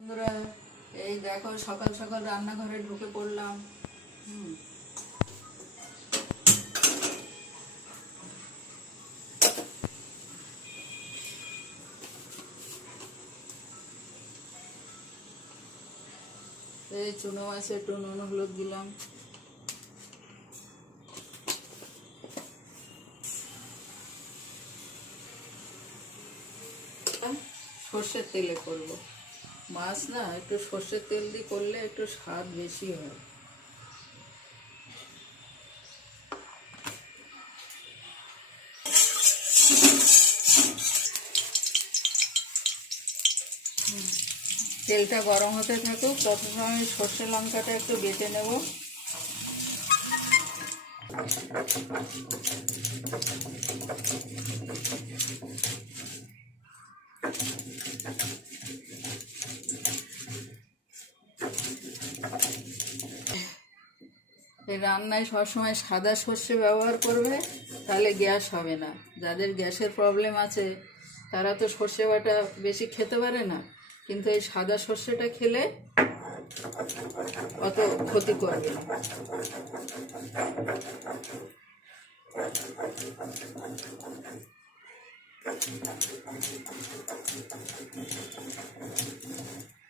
বন্ধুরা, এই দেখো সকাল সকাল রান্নাঘরে ঢুকে পড়লাম। এই চুনো মাছে একটু নুন হলুদ দিলাম, সর্ষের তেলে করব। মাছ না একটু সর্ষের তেল দিয়ে করলে একটু স্বাদ বেশি হয়। তেলটা গরম হতে থাকুক, ততক্ষণ আমি সর্ষে লঙ্কাটা একটু বেটে নেব। এই রান্নায় সবসময় সাদা সর্ষে ব্যবহার করবে, তাহলে গ্যাস হবে না। যাদের গ্যাসের প্রবলেম আছে তারা তো সর্ষে বাটা বেশি খেতে পারে না, কিন্তু এই সাদা সর্ষেটা খেলে অত ক্ষতি করবে না।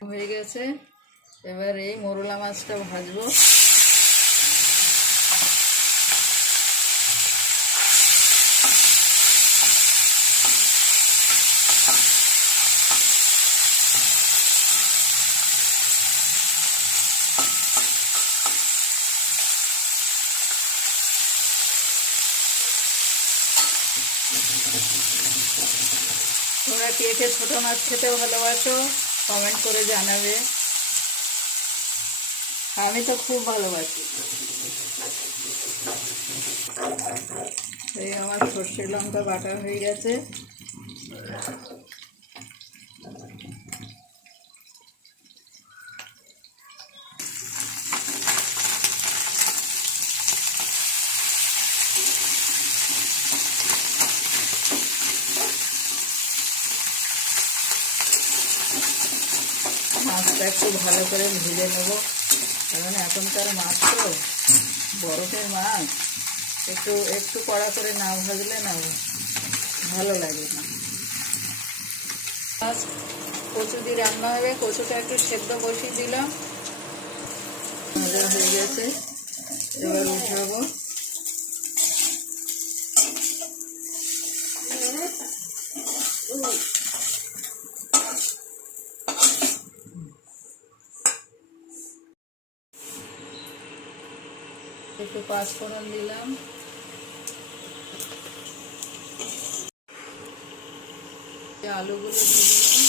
হয়ে গেছে, এবার এই মোরলা মাছটা ভাজবো। তোমরা কে কে ছোটো মাছ খেতে ভালোবাসো কমেন্ট করে জানাবে। আমি তো খুব ভালোবাসি। এই আমার সর্ষে লঙ্কা বাটা হয়ে গেছে। মাছটা একটু ভালো করে ভেজে নেব, কারণ এখনকার মাছ তো বরফের মাছ, একটু একটু কড়া করে না ভাজলে না ভালো লাগে না। মাছ কচু দিয়ে রান্না হবে, কচুটা একটু সেদ্ধ বসিয়ে দিলাম, ভাজা হয়ে গেছে। এবার উঠাবো। একটু পাঁচফোড়ন দিলাম, আলুগুলো দিয়ে দিলাম,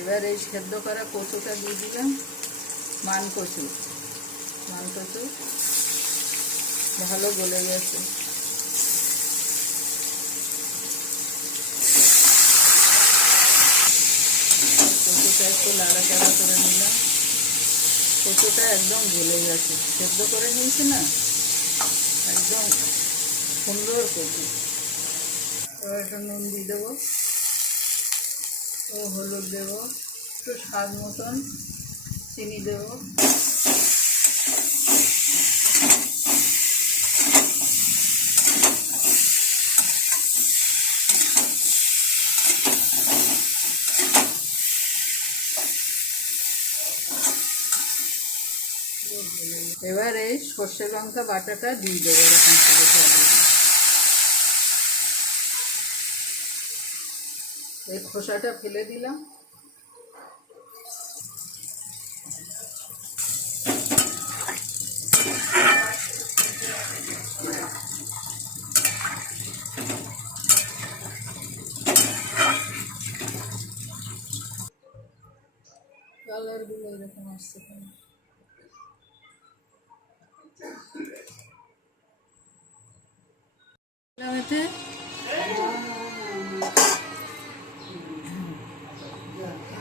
এবার এই সেদ্ধ করা কচুটা দিয়ে দিলাম। মান কচু ভালো গলে গেছে। কচুটা একটু নাড়াচাড়া করে নিলাম। কচুটা একদম গলে গেছে, সেদ্ধ করে নিয়েছি না, একদম সুন্দর কচু। এবার একটু নুন দিয়ে দেবো ও হলুদ দেবো, একটু স্বাদ মতন চিনি দেবো। এবার এই সর্ষে লঙ্কা বাটাটা দিয়ে দেবো এরকম করে। এই খোসাটা ফেলে দিলাম। কালারগুলো এরকম আসছে কেন? এতে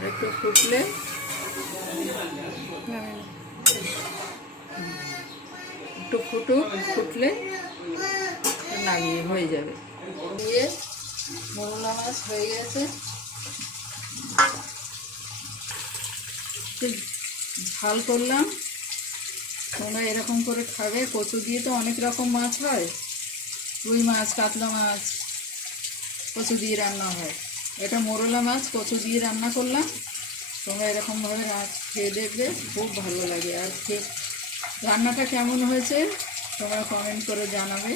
একটু ফুটলে একটু ফুটলে নামিয়ে হয়ে যাবে। দিয়ে মোরলা মাছ হয়ে গেছে। ঝাল করলাম, তোমরা এরকম করে খাবে। কচু দিয়ে তো অনেক রকম মাছ হয়, রুই মাছ, কাতলা মাছ কচু দিয়ে রান্না হয়। এটা মোরলা মাছ কচু দিয়ে রান্না করলাম। তোমরা এরকমভাবে খেয়ে দেখবে, খুব ভালো লাগে। আর রান্নাটা কেমন হয়েছে তোমরা কমেন্ট করে জানাবে।